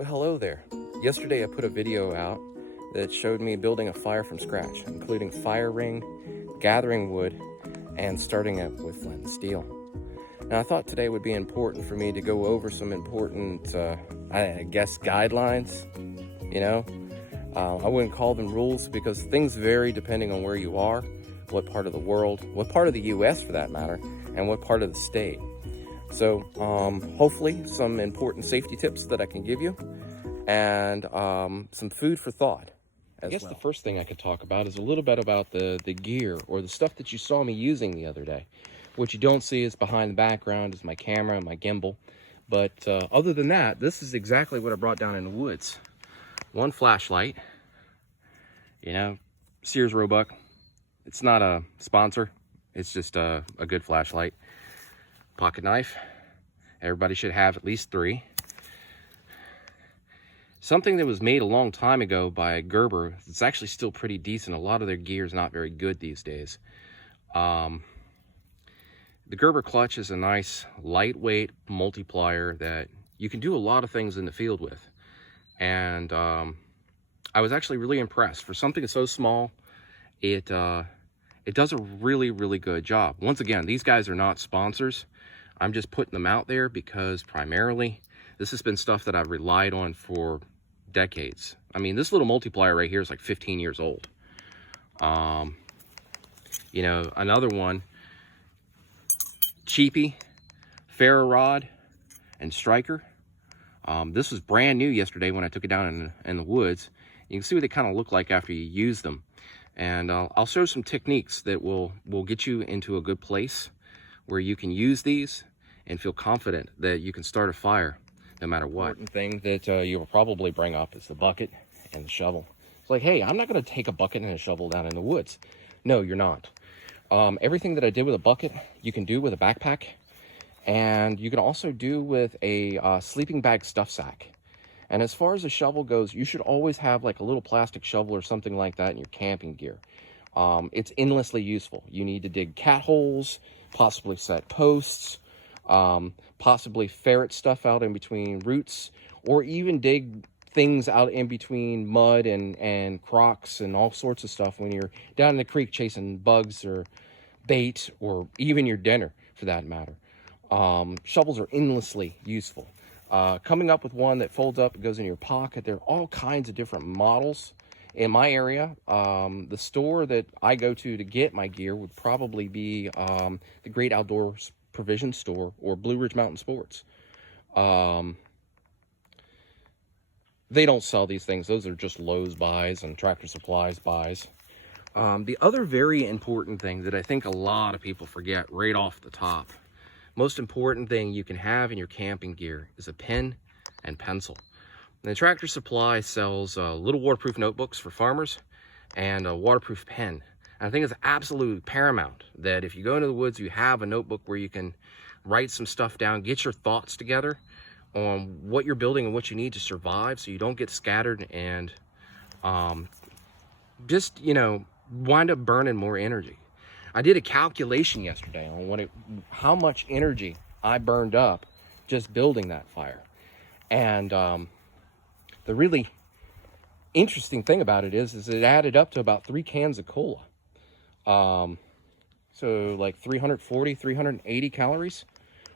Well, hello there. Yesterday I put a video out that showed me building a fire from scratch, including fire ring, gathering wood, and starting it with flint and steel. Now I thought today would be important for me to go over some important, I guess, guidelines, you know? I wouldn't call them rules because things vary depending on where you are, what part of the world, what part of the US for that matter, and what part of the state. So hopefully some important safety tips that I can give you, and some food for thought as well. I guess the first thing I could talk about is a little bit about the gear, or the stuff that you saw me using the other day. What you don't see is behind the background is my camera and my gimbal. But other than that, this is exactly what I brought down in the woods. One flashlight, you know, Sears Roebuck. It's not a sponsor, it's just a good flashlight. Pocket knife. Everybody should have at least 3. Something that was made a long time ago by Gerber. It's actually still pretty decent. A lot of their gear is not very good these days. The Gerber clutch is a nice lightweight multiplier that you can do a lot of things in the field with. And I was actually really impressed. For something so small, it does a really good job. Once again, these guys are not sponsors. I'm just putting them out there because primarily this has been stuff that I've relied on for decades. I mean, this little multiplier right here is like 15 years old. You know, another one, Cheapy, Ferro Rod, and Striker. This was brand new yesterday when I took it down in the woods. You can see what they kind of look like after you use them. And I'll show some techniques that will get you into a good place where you can use these and feel confident that you can start a fire no matter what. Important thing that you'll probably bring up is the bucket and the shovel. It's like, hey, I'm not going to take a bucket and a shovel down in the woods. No, you're not. Everything that I did with a bucket, you can do with a backpack, and you can also do with a sleeping bag stuff sack. And as far as a shovel goes, you should always have like a little plastic shovel or something like that in your camping gear. It's endlessly useful. You need to dig cat holes, possibly set posts, possibly ferret stuff out in between roots, or even dig things out in between mud and crocs and all sorts of stuff when you're down in the creek chasing bugs or bait, or even your dinner for that matter. Shovels are endlessly useful. Coming up with one that folds up and goes in your pocket. There are all kinds of different models in my area. The store that I go to get my gear would probably be the Great Outdoors Provision Store or Blue Ridge Mountain Sports. They don't sell these things. Those are just Lowe's buys and Tractor Supplies buys. The other very important thing that I think a lot of people forget right off the top, most important thing you can have in your camping gear is a pen and pencil. And the Tractor Supply sells little waterproof notebooks for farmers and a waterproof pen. And I think it's absolutely paramount that if you go into the woods, you have a notebook where you can write some stuff down, get your thoughts together on what you're building and what you need to survive, so you don't get scattered and just, you know, wind up burning more energy. I did a calculation yesterday on how much energy I burned up just building that fire. And the really interesting thing about it is it added up to about 3 cans of cola. So like 340, 380 calories.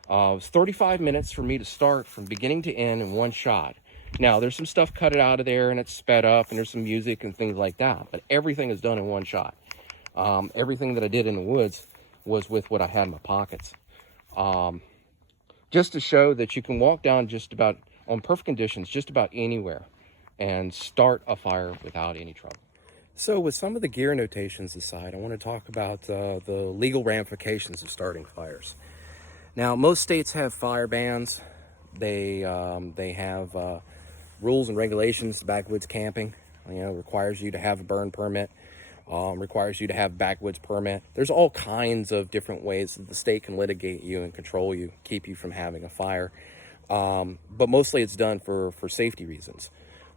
It was 35 minutes for me to start from beginning to end in one shot. Now, there's some stuff cut out of there and it's sped up and there's some music and things like that, but everything is done in one shot. Everything that I did in the woods was with what I had in my pockets. Just to show that you can walk down just about, on perfect conditions, just about anywhere and start a fire without any trouble. So with some of the gear notations aside, I want to talk about the legal ramifications of starting fires. Now, most states have fire bans. They have rules and regulations. Backwoods camping, you know, requires you to have a burn permit. Requires you to have backwoods permit. There's all kinds of different ways that the state can litigate you and control you, keep you from having a fire. But mostly it's done for safety reasons.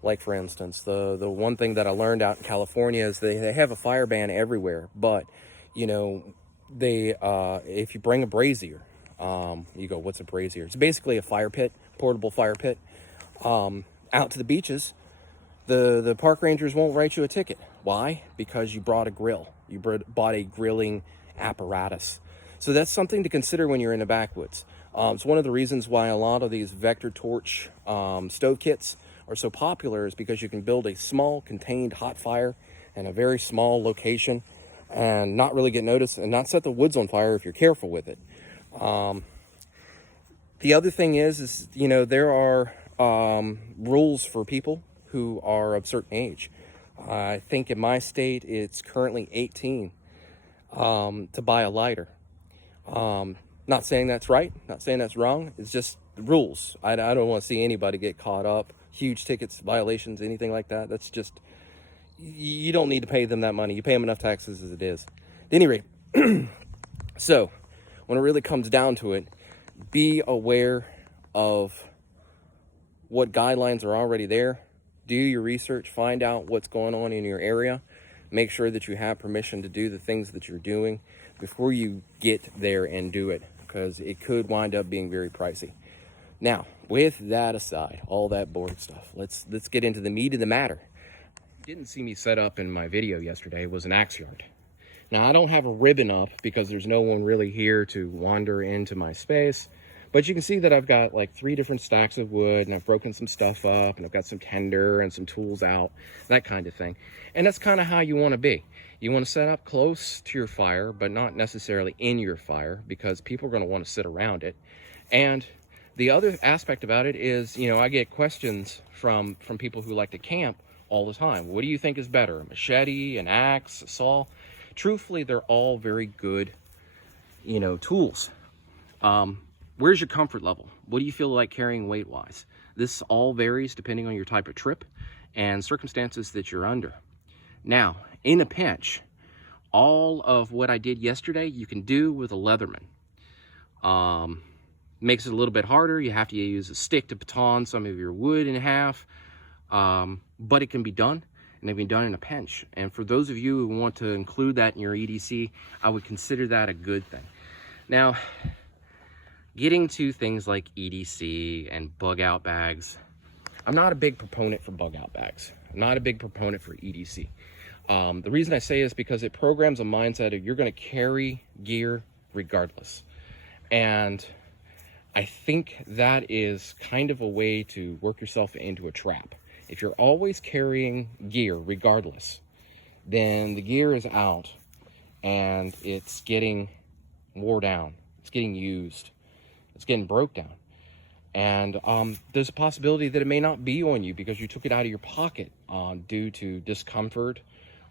Like, for instance, the one thing that I learned out in California is they have a fire ban everywhere, but, you know, if you bring a brazier, you go, what's a brazier? It's basically a fire pit, portable fire pit. out to the beaches, the park rangers won't write you a ticket. Why? Because you brought a grill. You bought a grilling apparatus. So that's something to consider when you're in the backwoods. It's one of the reasons why a lot of these vector torch stove kits are so popular, is because you can build a small contained hot fire in a very small location and not really get noticed and not set the woods on fire if you're careful with it. The other thing is you know, there are rules for people who are of a certain age. I think in my state it's currently 18 to buy a lighter. Not saying that's right, not saying that's wrong. It's just the rules. I don't want to see anybody get caught up, huge tickets, violations, anything like that. That's just, you don't need to pay them that money. You pay them enough taxes as it is. At any rate, so when it really comes down to it, be aware of what guidelines are already there. Do your research, find out what's going on in your area. Make sure that you have permission to do the things that you're doing before you get there and do it, because it could wind up being very pricey. Now, with that aside, all that boring stuff, let's get into the meat of the matter. Didn't see me set up in my video yesterday was an axe yard. Now, I don't have a ribbon up because there's no one really here to wander into my space. But you can see that I've got like 3 different stacks of wood, and I've broken some stuff up, and I've got some tinder and some tools out, that kind of thing. And that's kind of how you want to be. You want to set up close to your fire, but not necessarily in your fire, because people are going to want to sit around it. And the other aspect about it is, you know, I get questions from people who like to camp all the time. What do you think is better, a machete, an axe, a saw? Truthfully, they're all very good, you know, tools. Where's your comfort level? What do you feel like carrying weight-wise? This all varies depending on your type of trip and circumstances that you're under. Now, in a pinch, all of what I did yesterday, you can do with a Leatherman. Makes it a little bit harder. You have to use a stick to baton some of your wood in half, but it can be done, and it can be done in a pinch. And for those of you who want to include that in your EDC, I would consider that a good thing. Now, getting to things like EDC and bug out bags, I'm not a big proponent for bug out bags. I'm not a big proponent for EDC. The reason I say is because it programs a mindset of you're going to carry gear regardless. And I think that is kind of a way to work yourself into a trap. If you're always carrying gear regardless, then the gear is out and it's getting wore down. It's getting used. It's getting broke down. And there's a possibility that it may not be on you because you took it out of your pocket due to discomfort,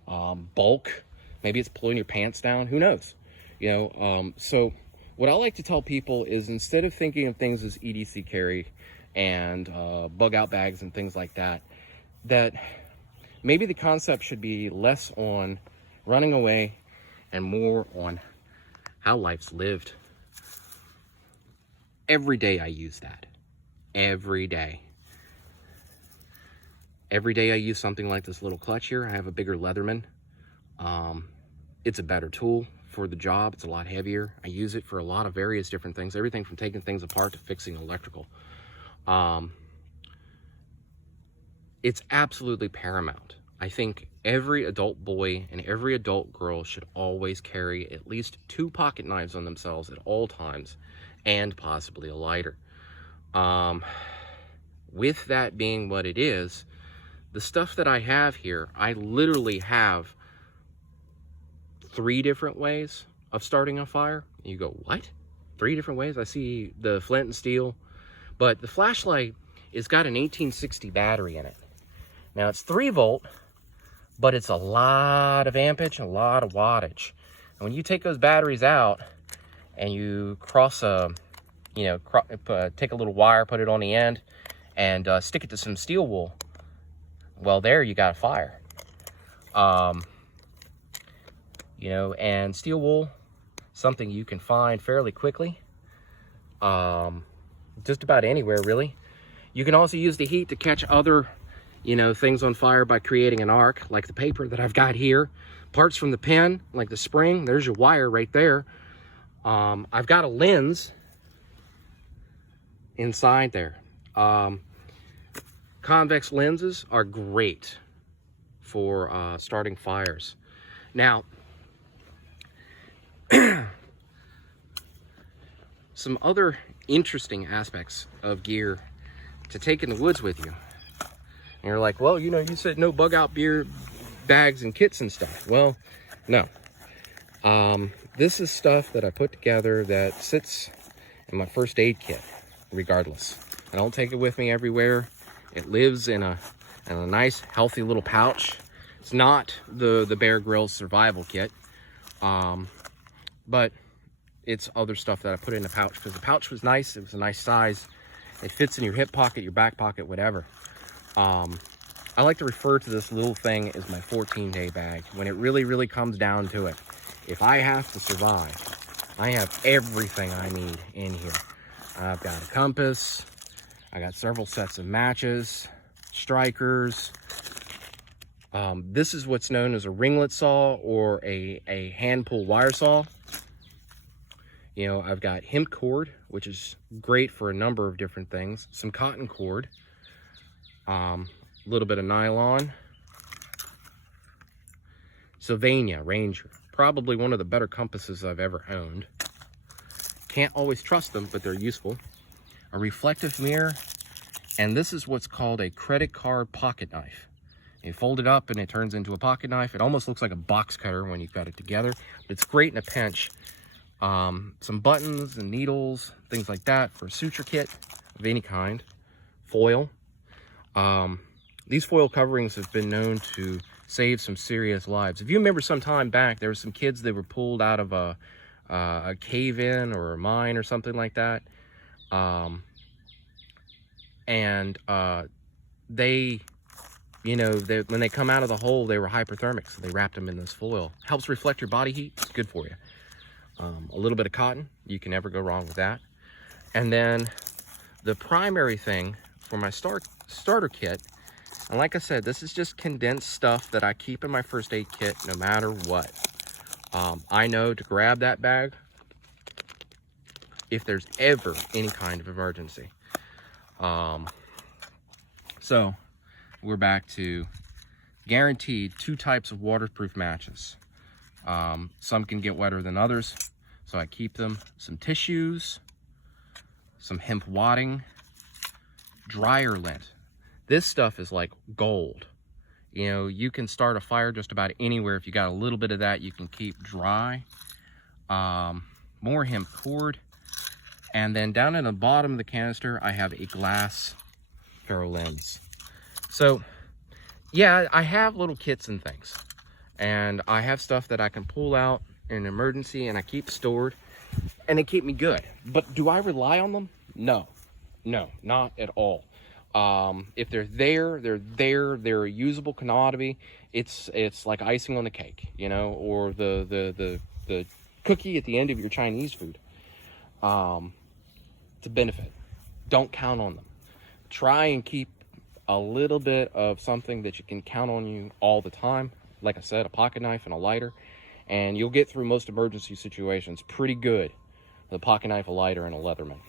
bulk. Maybe it's pulling your pants down. Who knows? You know, so what I like to tell people is, instead of thinking of things as EDC carry and bug out bags and things like that, that maybe the concept should be less on running away and more on how life's lived. Every day I use that. Every day. Every day I use something like this little clutch here. I have a bigger Leatherman. It's a better tool for the job. It's a lot heavier. I use it for a lot of various different things. Everything from taking things apart to fixing electrical. It's absolutely paramount. I think every adult boy and every adult girl should always carry at least 2 pocket knives on themselves at all times, and possibly a lighter. With that being what it is, the stuff that I have here, I literally have 3 different ways of starting a fire. And you go, what? 3 different ways? I see the flint and steel, but the flashlight has got an 1860 battery in it. Now it's 3 volt, but it's a lot of ampage and a lot of wattage. And when you take those batteries out and you cross a, take a little wire, put it on the end, and stick it to some steel wool, well, there you got a fire. And steel wool, something you can find fairly quickly, just about anywhere, really. You can also use the heat to catch other, things on fire by creating an arc, like the paper that I've got here. Parts from the pen, like the spring, there's your wire right there. I've got a lens inside there. Convex lenses are great for starting fires. Now, some other interesting aspects of gear to take in the woods with you. And you're like, well, you know, you said no bug out beer bags and kits and stuff. Well, no. This is stuff that I put together that sits in my first aid kit, regardless. I don't take it with me everywhere. It lives in a nice, healthy little pouch. It's not the Bear Grylls survival kit, but it's other stuff that I put in the pouch because the pouch was nice. It was a nice size. It fits in your hip pocket, your back pocket, whatever. I like to refer to this little thing as my 14-day bag. When it really comes down to it, if I have to survive, I have everything I need in here. I've got a compass. I got several sets of matches, strikers. This is what's known as a ringlet saw or a hand pull wire saw. You know, I've got hemp cord, which is great for a number of different things. Some cotton cord, a little bit of nylon. Sylvania Ranger, probably one of the better compasses I've ever owned. Can't always trust them, but they're useful. A reflective mirror, and this is what's called a credit card pocket knife. You fold it up and it turns into a pocket knife. It almost looks like a box cutter when you've got it together, but it's great in a pinch. Some buttons and needles, things like that for a suture kit of any kind. Foil. These foil coverings have been known to save some serious lives. If you remember some time back, there were some kids that were pulled out of a cave-in or a mine or something like that. They, you know, when they come out of the hole, they were hyperthermic, so they wrapped them in this foil. Helps reflect your body heat. It's good for you. A little bit of cotton, you can never go wrong with that. And then the primary thing for my starter kit, and like I said, this is just condensed stuff that I keep in my first aid kit no matter what. I know to grab that bag if there's ever any kind of emergency. So we're back to guaranteed 2 types of waterproof matches. Some can get wetter than others, so I keep them. Some tissues, some hemp wadding, dryer lint. This stuff is like gold. You know, you can start a fire just about anywhere. If you got a little bit of that, you can keep dry. More hemp cord. And then down in the bottom of the canister, I have a glass ferro lens. So, yeah, I have little kits and things. And I have stuff that I can pull out in an emergency and I keep stored. And they keep me good. But do I rely on them? No. No, not at all. If they're there, they're a usable commodity. It's like icing on the cake, you know, or the cookie at the end of your Chinese food. To benefit. Don't count on them. Try and keep a little bit of something that you can count on you all the time. Like I said, a pocket knife and a lighter, and you'll get through most emergency situations pretty good. The pocket knife, a lighter, and a Leatherman.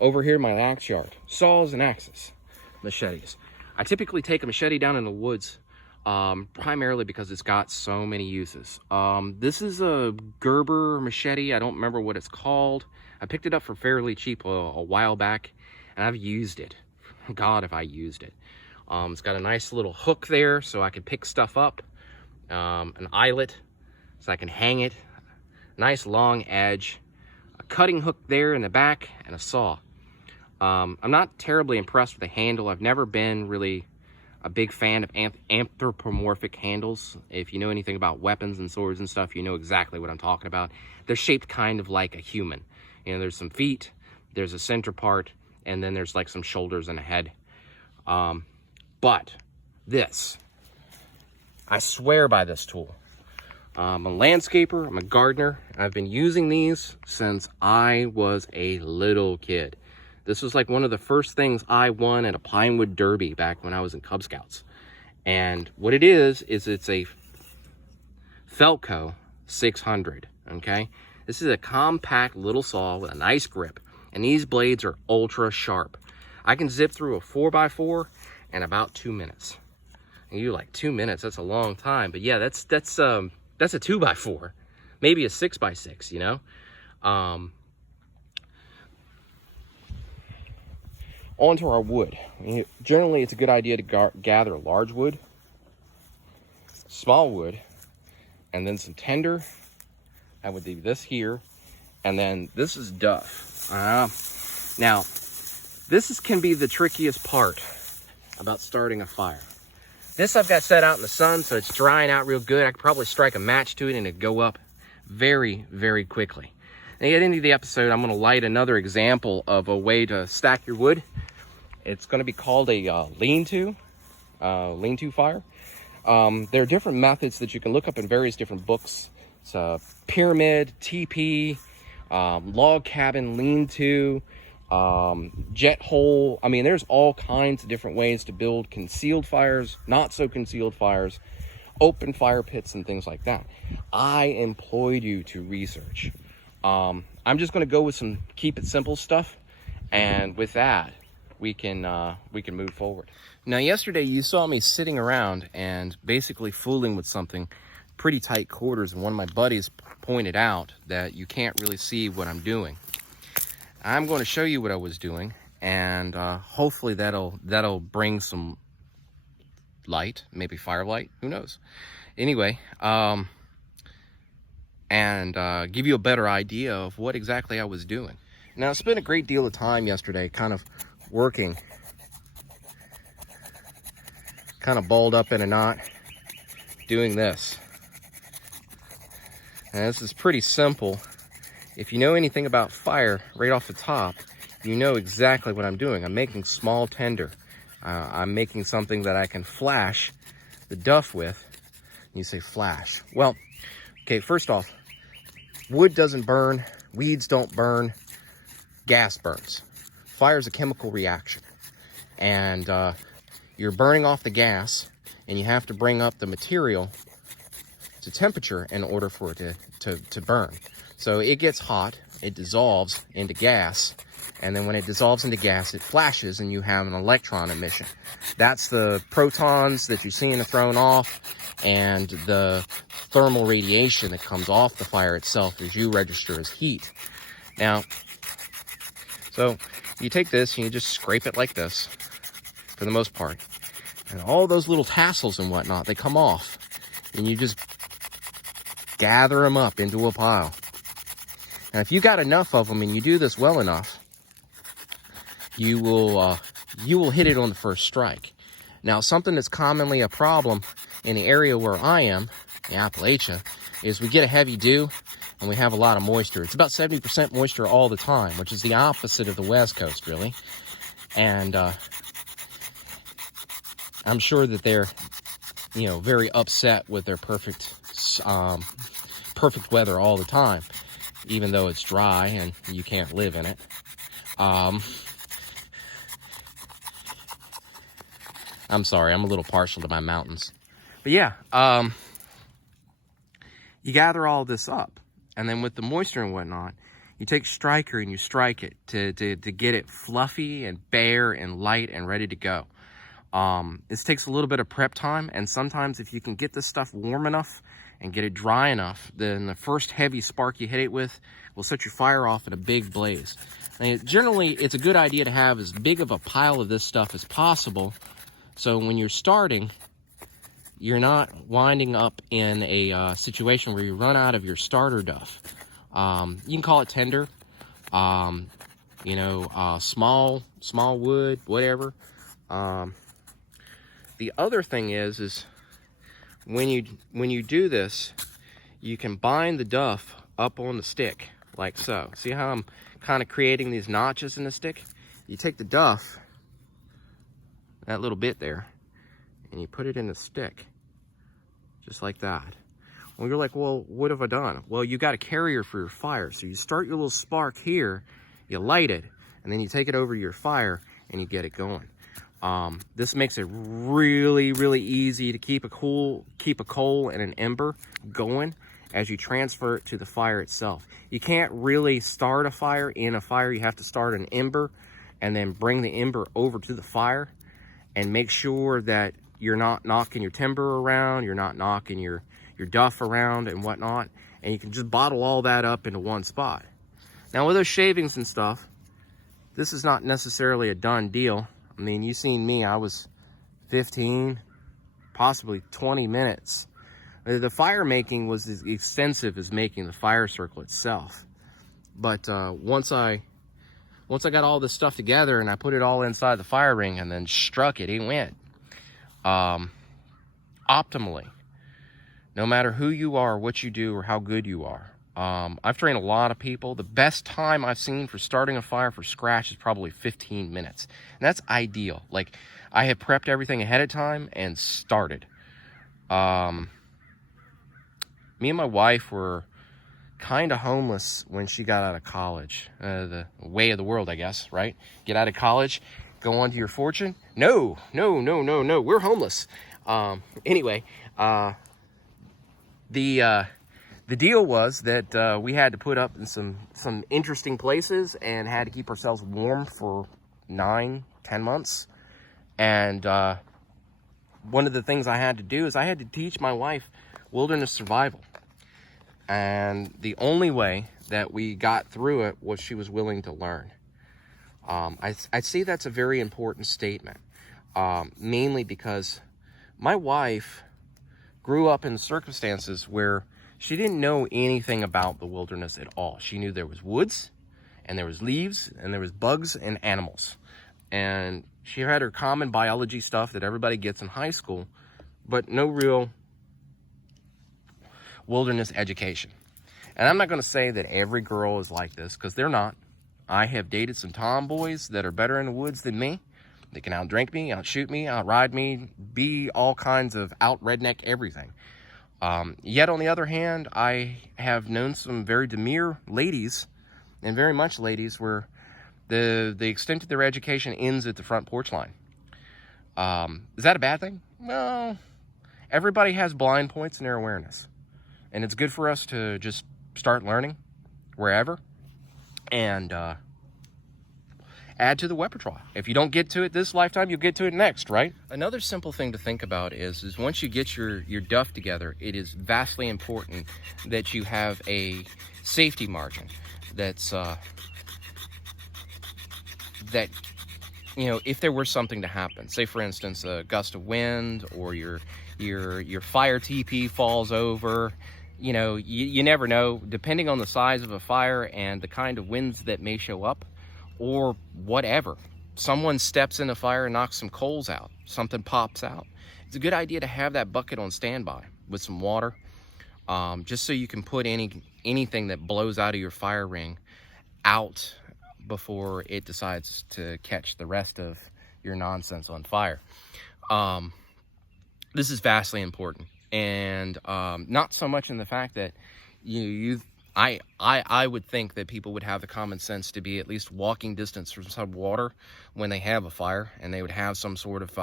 Over here, my axe yard, saws and axes, machetes. I typically take a machete down in the woods, primarily because it's got so many uses. This is a Gerber machete. I don't remember what it's called. I picked it up for fairly cheap a while back, and I've used it. God, if I used it. It's got a nice little hook there so I can pick stuff up, an eyelet so I can hang it, nice long edge, a cutting hook there in the back, and a saw. I'm not terribly impressed with the handle. I've never been really a big fan of anthropomorphic handles. If you know anything about weapons and swords and stuff, you know exactly what I'm talking about. They're shaped kind of like a human. You know, there's some feet, there's a center part, and then there's like some shoulders and a head. But this, I swear by this tool. I'm a landscaper, I'm a gardener. I've been using these since I was a little kid. This was like one of the first things I won at a Pinewood Derby back when I was in Cub Scouts. And what it is it's a Felco 600, okay? This is a compact little saw with a nice grip. And these blades are ultra sharp. I can zip through a 4x4 in about 2 minutes. And you're like, 2 minutes, that's a long time. But yeah, that's a 2x4, maybe a 6x6, you know? Onto our wood. Generally, it's a good idea to gather large wood, small wood, and then some tender. I would leave this here, and then this is duff. Now, this can be the trickiest part about starting a fire. This I've got set out in the sun, so it's drying out real good. I could probably strike a match to it and it'd go up very, very quickly. And at the end of the episode, I'm gonna light another example of a way to stack your wood. It's gonna be called a lean-to fire. There are different methods that you can look up in various different books. It's pyramid, TP, log cabin, lean-to, jet hole. I mean, there's all kinds of different ways to build concealed fires, not so concealed fires, open fire pits, and things like that. I employed you to research. I'm just going to go with some keep it simple stuff, and with that, we can move forward. Now, yesterday you saw me sitting around and basically fooling with something pretty tight quarters, and one of my buddies pointed out that you can't really see what I'm doing. I'm going to show you what I was doing, and hopefully that'll bring some light, maybe firelight, who knows. Anyway, and give you a better idea of what exactly I was doing. Now, I spent a great deal of time yesterday kind of working, kind of balled up in a knot, doing this. And this is pretty simple. If you know anything about fire, right off the top, you know exactly what I'm doing. I'm making small tinder. I'm making something that I can flash the duff with. And you say flash. Well, okay, first off, wood doesn't burn, weeds don't burn, gas burns. Fire is a chemical reaction. And you're burning off the gas, and you have to bring up the material to temperature in order for it to burn. So it gets hot, it dissolves into gas, and then when it dissolves into gas, it flashes and you have an electron emission. That's the protons that you're seeing thrown off, and the thermal radiation that comes off the fire itself as you register as heat. Now, so you take this and you just scrape it like this, for the most part. And all those little tassels and whatnot, they come off, and you just gather them up into a pile. And if you got enough of them and you do this well enough, you will hit it on the first strike. Now, something that's commonly a problem in the area where I am, in Appalachia, is we get a heavy dew and we have a lot of moisture. It's about 70% moisture all the time, which is the opposite of the West Coast, really. And I'm sure that they're, very upset with their perfect weather all the time, even though it's dry and you can't live in it. I'm sorry, I'm a little partial to my mountains. But yeah, you gather all this up, and then with the moisture and whatnot, you take striker and you strike it to get it fluffy and bare and light and ready to go. This takes a little bit of prep time, and sometimes if you can get this stuff warm enough and get it dry enough, then the first heavy spark you hit it with will set your fire off in a big blaze. And generally, it's a good idea to have as big of a pile of this stuff as possible, so when you're starting, you're not winding up in a situation where you run out of your starter duff. You can call it tender, small wood, whatever. The other thing is when you do this, you can bind the duff up on the stick like so. See how I'm kind of creating these notches in the stick? You take the duff, that little bit there, and you put it in the stick, just like that. Well, you're like, well, what have I done? Well, you got a carrier for your fire. So you start your little spark here, you light it, and then you take it over to your fire and you get it going. This makes it really, really easy to keep a coal and an ember going as you transfer it to the fire itself. You can't really start a fire in a fire. You have to start an ember and then bring the ember over to the fire, and make sure that you're not knocking your timber around, you're not knocking your duff around and whatnot, and you can just bottle all that up into one spot. Now with those shavings and stuff, this is not necessarily a done deal. I mean, you seen me, I was 15, possibly 20 minutes. The fire making was as extensive as making the fire circle itself. But once I got all this stuff together and I put it all inside the fire ring and then struck it, it went. Optimally, no matter who you are, what you do, or how good you are. I've trained a lot of people. The best time I've seen for starting a fire from scratch is probably 15 minutes. And that's ideal. Like, I have prepped everything ahead of time and started. Me and my wife were kind of homeless when she got out of college. The way of the world, I guess, right? Get out of college, go on to your fortune. No, we're homeless. Anyway, the deal was that we had to put up in some interesting places and had to keep ourselves warm for 9-10 months. And one of the things I had to do is I had to teach my wife wilderness survival. And the only way that we got through it was she was willing to learn. I'd say that's a very important statement, mainly because my wife grew up in circumstances where she didn't know anything about the wilderness at all. She knew there was woods, and there was leaves, and there was bugs and animals. And she had her common biology stuff that everybody gets in high school, but no real wilderness education. And I'm not going to say that every girl is like this, because they're not. I have dated some tomboys that are better in the woods than me. They can outdrink me, outshoot me, outride me, be all kinds of out-redneck everything. Yet, on the other hand, I have known some very demure ladies, and very much ladies, where the extent of their education ends at the front porch line. Is that a bad thing? Well, everybody has blind points in their awareness. And it's good for us to just start learning wherever and add to the repertoire. If you don't get to it this lifetime, you'll get to it next, right? Another simple thing to think about is once you get your duff together, it is vastly important that you have a safety margin that's that, you know, if there were something to happen, say for instance a gust of wind, or your fire TP falls over, you know, you never know, depending on the size of a fire and the kind of winds that may show up, or whatever. Someone steps in a fire and knocks some coals out, something pops out. It's a good idea to have that bucket on standby with some water, just so you can put anything that blows out of your fire ring out before it decides to catch the rest of your nonsense on fire. This is vastly important, and not so much in the fact that I would think that people would have the common sense to be at least walking distance from some water when they have a fire, and they would have some sort of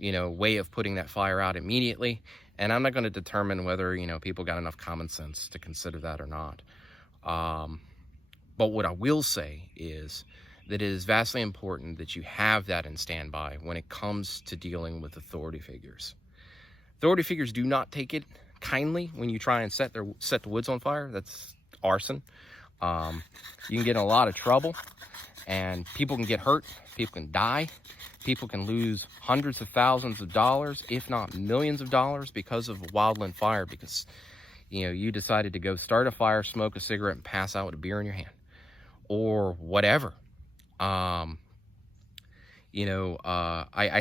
way of putting that fire out immediately. And I'm not going to determine whether people got enough common sense to consider that or not. But what I will say is that it is vastly important that you have that in standby when it comes to dealing with authority figures. Authority figures do not take it kindly when you try and set the woods on fire. That's arson. You can get in a lot of trouble, and people can get hurt, people can die, people can lose hundreds of thousands of dollars, if not millions of dollars, because of a wildland fire, because you decided to go start a fire, smoke a cigarette, and pass out with a beer in your hand, or whatever. I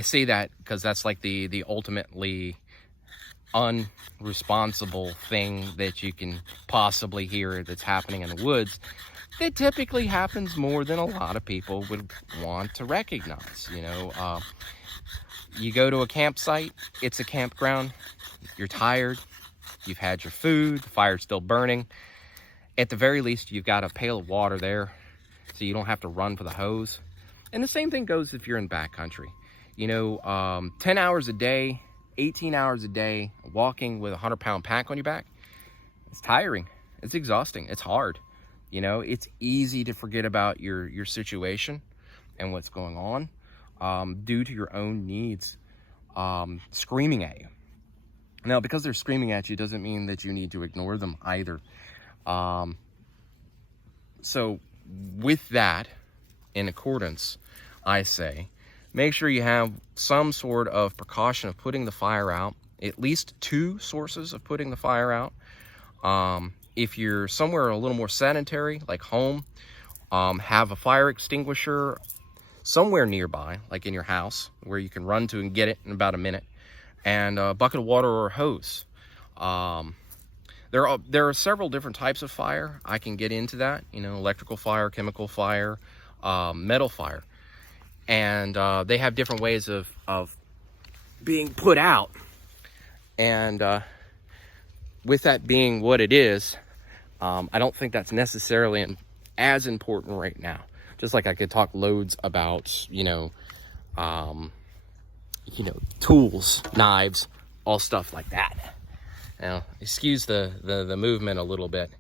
say that because that's like the ultimately unresponsible thing that you can possibly hear that's happening in the woods. That typically happens more than a lot of people would want to recognize. You go to a campsite, it's a campground, you're tired, you've had your food, the fire's still burning. At the very least, you've got a pail of water there, so you don't have to run for the hose. And the same thing goes if you're in backcountry. 10 hours a day, 18 hours a day, walking with a 100-pound pack on your back, it's tiring, it's exhausting, it's hard. It's easy to forget about your situation. and what's going on due to your own needs screaming at you. Now, because they're screaming at you doesn't mean that you need to ignore them either. So with that, in accordance, I say, make sure you have some sort of precaution of putting the fire out, at least 2 sources of putting the fire out. If you're somewhere a little more sedentary, like home, have a fire extinguisher somewhere nearby, like in your house, where you can run to and get it in about a minute, and a bucket of water or a hose. There are several different types of fire. I can get into that, you know, electrical fire, chemical fire, metal fire. And they have different ways of being put out. And with that being what it is, I don't think that's necessarily as important right now. Just like I could talk loads about, tools, knives, all stuff like that. Now, excuse the movement a little bit.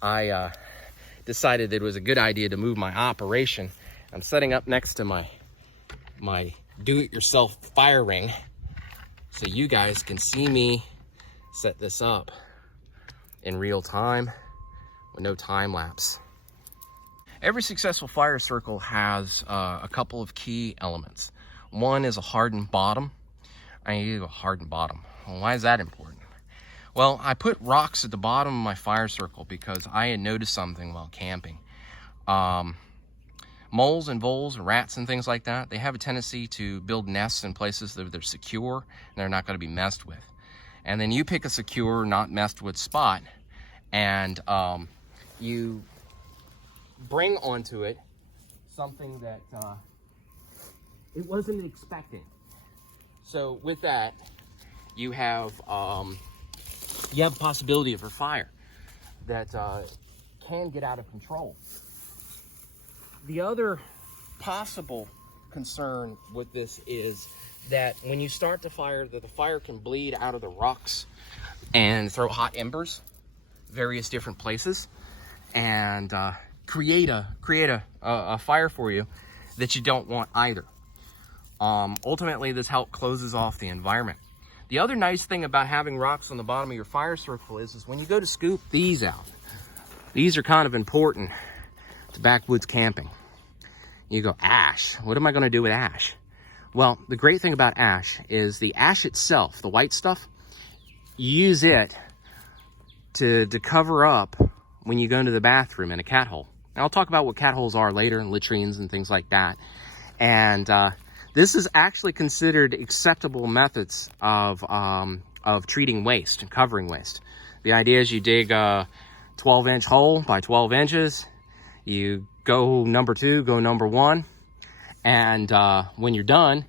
I decided that it was a good idea to move my operation. I'm setting up next to my do-it-yourself fire ring so you guys can see me set this up in real time with no time lapse. Every successful fire circle has a couple of key elements. One is a hardened bottom. I need a hardened bottom. Well, why is that important? Well, I put rocks at the bottom of my fire circle because I had noticed something while camping. Moles and voles and rats and things like that, they have a tendency to build nests in places that they're secure and they're not going to be messed with. And then you pick a secure, not messed with spot, and you bring onto it something that it wasn't expected. So with that, you have a possibility of a fire that can get out of control. The other possible concern with this is that when you start the fire, that the fire can bleed out of the rocks and throw hot embers various different places and create a fire for you that you don't want either. Ultimately, this help closes off the environment. The other nice thing about having rocks on the bottom of your fire circle is when you go to scoop these out, these are kind of important to backwoods camping. You go, ash, what am I going to do with ash? Well, the great thing about ash is the ash itself, the white stuff, you use it to cover up when you go into the bathroom in a cat hole. And I'll talk about what cat holes are later, and latrines and things like that. And this is actually considered acceptable methods of treating waste and covering waste. The idea is you dig a 12-inch hole by 12 inches, you go number 2, go number 1, and when you're done,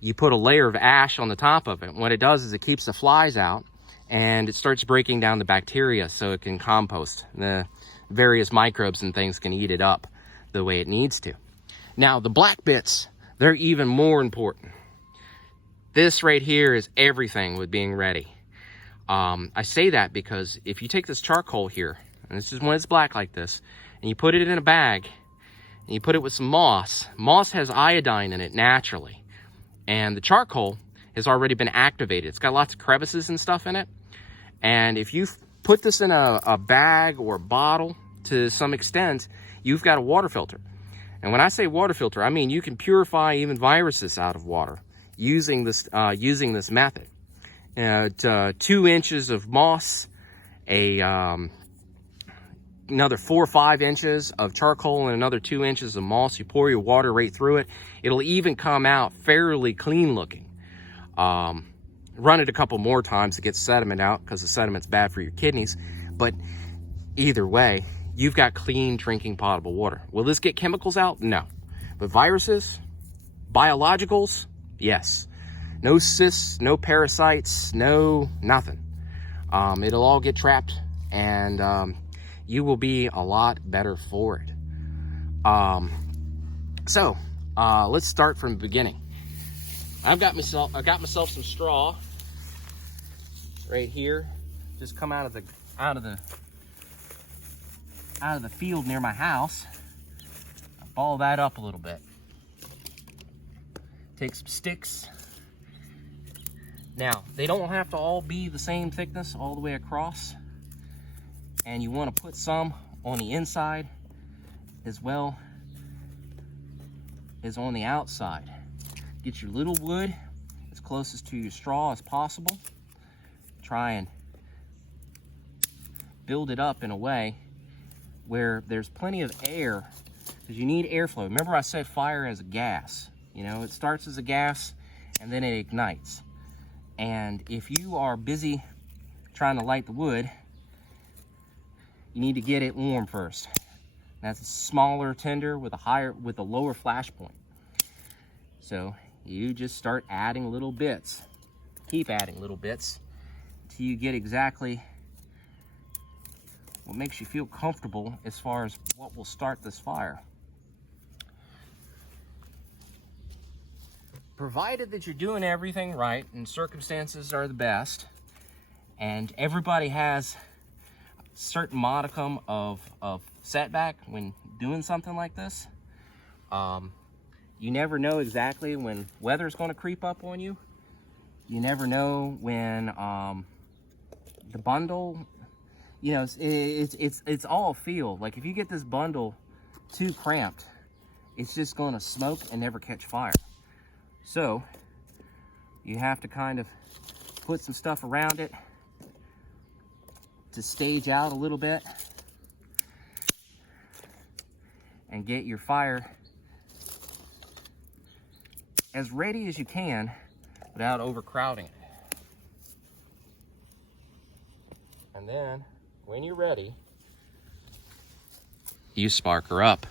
you put a layer of ash on the top of it. What it does is it keeps the flies out, and it starts breaking down the bacteria so it can compost. The various microbes and things can eat it up the way it needs to. Now, the black bits, they're even more important. This right here is everything with being ready. I say that because if you take this charcoal here, and this is when it's black like this, and you put it in a bag, and you put it with some moss. Moss has iodine in it naturally, and the charcoal has already been activated. It's got lots of crevices and stuff in it, and if you put this in a bag or a bottle to some extent, you've got a water filter. And when I say water filter, I mean you can purify even viruses out of water using this method. 2 inches of moss, another 4 or 5 inches of charcoal, and another 2 inches of moss. You pour your water right through it. It'll even come out fairly clean looking. Run it a couple more times to get sediment out because the sediment's bad for your kidneys. But either way, you've got clean drinking potable water. Will this get chemicals out? No. But viruses, biologicals, yes. No cysts, no parasites, no nothing. It'll all get trapped, and you will be a lot better for it. So let's start from the beginning. I've got myself some straw right here. Just come out of the field near my house. I ball that up a little bit. Take some sticks. Now, they don't have to all be the same thickness all the way across. And you want to put some on the inside as well as on the outside. Get your little wood as closest to your straw as possible. Try and build it up in a way where there's plenty of air, because you need airflow. Remember I said fire as a gas. You know, it starts as a gas and then it ignites. And if you are busy trying to light the wood, you need to get it warm first. That's a smaller tinder with a lower flash point. So you just start adding little bits. Keep adding little bits till you get exactly what makes you feel comfortable as far as what will start this fire. Provided that you're doing everything right and circumstances are the best, and everybody has a certain modicum of setback when doing something like this. You never know exactly when weather's going to creep up on you. You never know when the bundle, you know, it's all feel. Like if you get this bundle too cramped, it's just going to smoke and never catch fire. So you have to kind of put some stuff around it to stage out a little bit and get your fire as ready as you can without overcrowding it. And then when you're ready, you spark her up.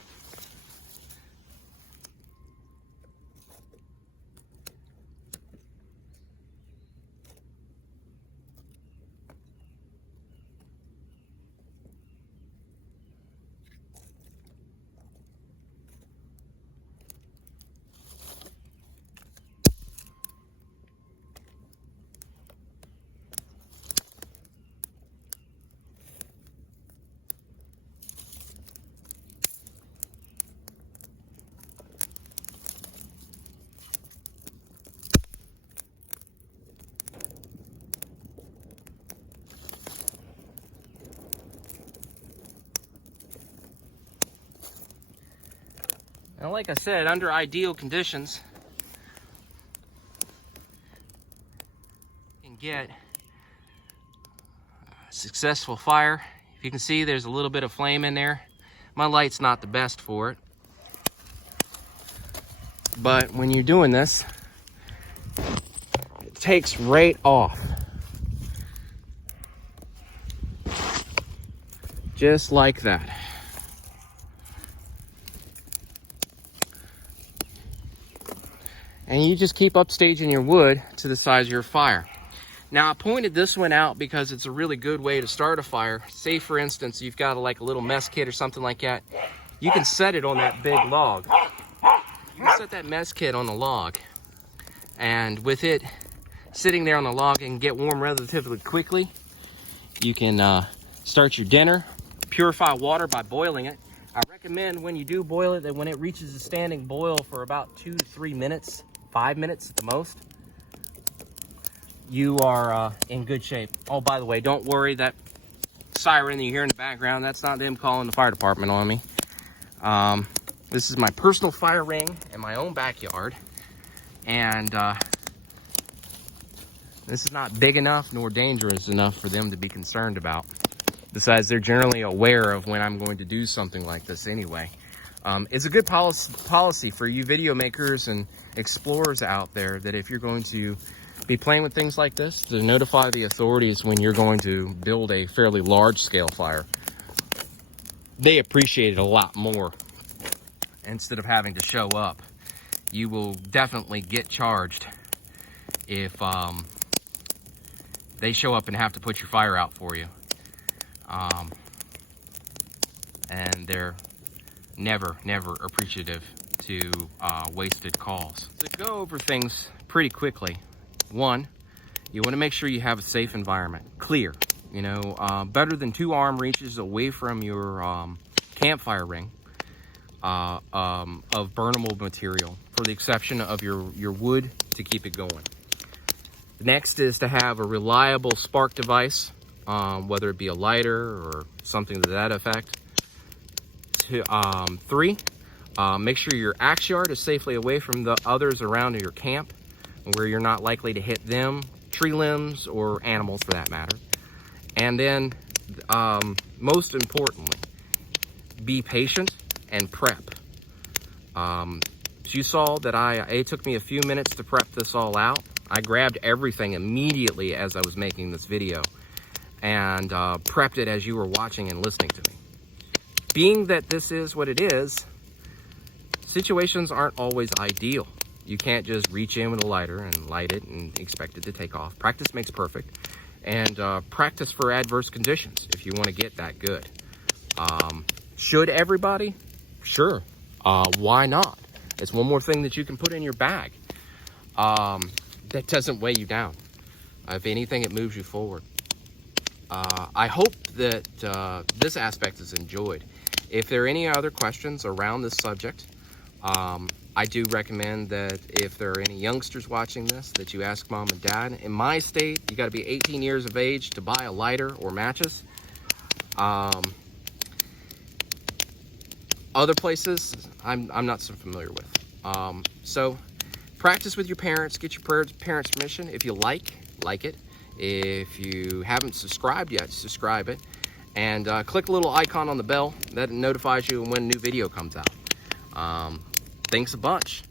Now, like I said, under ideal conditions, you can get a successful fire. If you can see, there's a little bit of flame in there. My light's not the best for it. But when you're doing this, it takes right off. Just like that. And you just keep upstaging your wood to the size of your fire. Now, I pointed this one out because it's a really good way to start a fire. Say, for instance, you've got a little mess kit or something like that. You can set it on that big log. You can set that mess kit on the log. And with it sitting there on the log and get warm relatively quickly, you can start your dinner. Purify water by boiling it. I recommend when you do boil it that when it reaches a standing boil for about 2 to 3 minutes, 5 minutes at the most, you are in good shape. Oh, by the way, don't worry, that siren that you hear in the background, that's not them calling the fire department on me. This is my personal fire ring in my own backyard, and this is not big enough nor dangerous enough for them to be concerned about. Besides, they're generally aware of when I'm going to do something like this anyway. It's a good policy for you video makers and explorers out there that if you're going to be playing with things like this, to notify the authorities when you're going to build a fairly large scale fire. They appreciate it a lot more. Instead of having to show up, you will definitely get charged if they show up and have to put your fire out for you. And they're never appreciative to wasted calls. To go over things pretty quickly, one, you want to make sure you have a safe environment, clear, you know, better than 2 arm reaches away from your campfire ring of burnable material. for the exception of your wood to keep it going. Next is to have a reliable spark device, whether it be a lighter or something to that effect. 3, make sure your axe yard is safely away from the others around your camp, where you're not likely to hit them, tree limbs, or animals for that matter. And then, most importantly, be patient and prep. You saw that it took me a few minutes to prep this all out. I grabbed everything immediately as I was making this video and prepped it as you were watching and listening to me. Being that this is what it is, situations aren't always ideal. You can't just reach in with a lighter and light it and expect it to take off. Practice makes perfect. And practice for adverse conditions if you want to get that good. Should everybody? Sure. Why not? It's one more thing that you can put in your bag that doesn't weigh you down. If anything, it moves you forward. I hope that this aspect is enjoyed. If there are any other questions around this subject, I do recommend that if there are any youngsters watching this, that you ask mom and dad. In my state, you got to be 18 years of age to buy a lighter or matches. Other places, I'm not so familiar with. So practice with your parents. Get your parents' permission. If you like it. If you haven't subscribed yet, subscribe it. And click a little icon on the bell that notifies you when a new video comes out. Thanks a bunch.